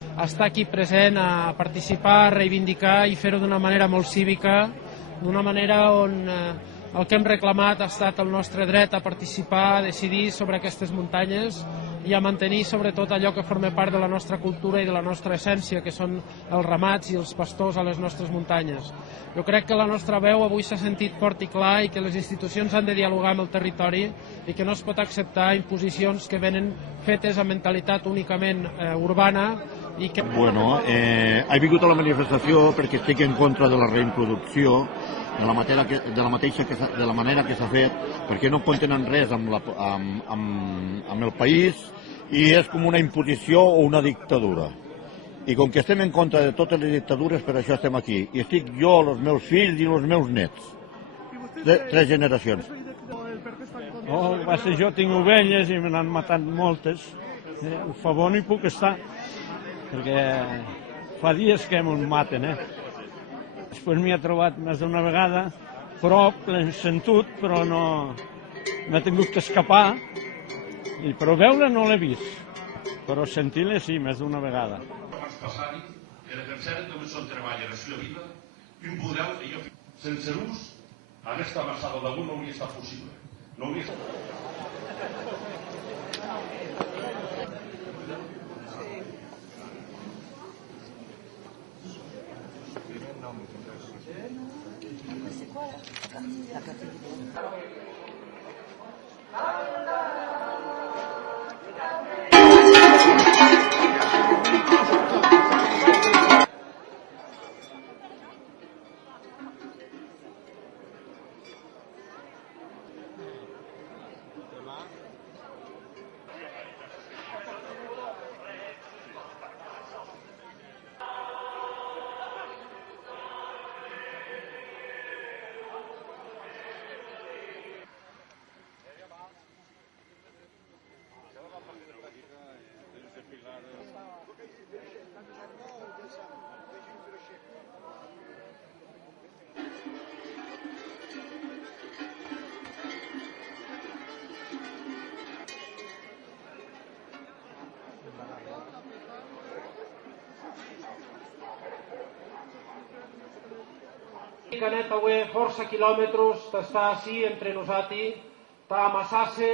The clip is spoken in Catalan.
estar aquí present, a participar, a reivindicar i fer-ho d'una manera molt cívica, d'una manera on el que hem reclamat ha estat el nostre dret a participar, a decidir sobre aquestes muntanyes i a mantenir sobretot allò que forma part de la nostra cultura i de la nostra essència, que són els ramats i els pastors a les nostres muntanyes. Jo crec que la nostra veu avui s'ha sentit fort i clar i que les institucions han de dialogar amb el territori i que no es pot acceptar imposicions que venen fetes amb mentalitat únicament urbana i que... Bueno, he vingut a la manifestació perquè estic en contra de la reintroducció de la manera que s'ha fet, perquè no contenen res amb el país i és com una imposició o una dictadura. I com que estem en contra de totes les dictadures, per això estem aquí. I estic jo, els meus fills i els meus nets. Tres generacions. Jo tinc ovelles i me n'han matat moltes. A favor no hi puc estar, perquè fa dies que me'n maten. Després m'hi he trobat més d'una vegada, prop, l'he sentit, però no m'he tingut que escapar. Però veure no l'he vist, però sentir-la sí, més d'una vegada. Que defensaren com són treball a la seva vida i un model que jo, sense l'ús, aquesta avançada d'algú no hauria estat possible. No hauria estat... Canet avui força quilòmetres d'estar així entre nosaltres, d'amassar-se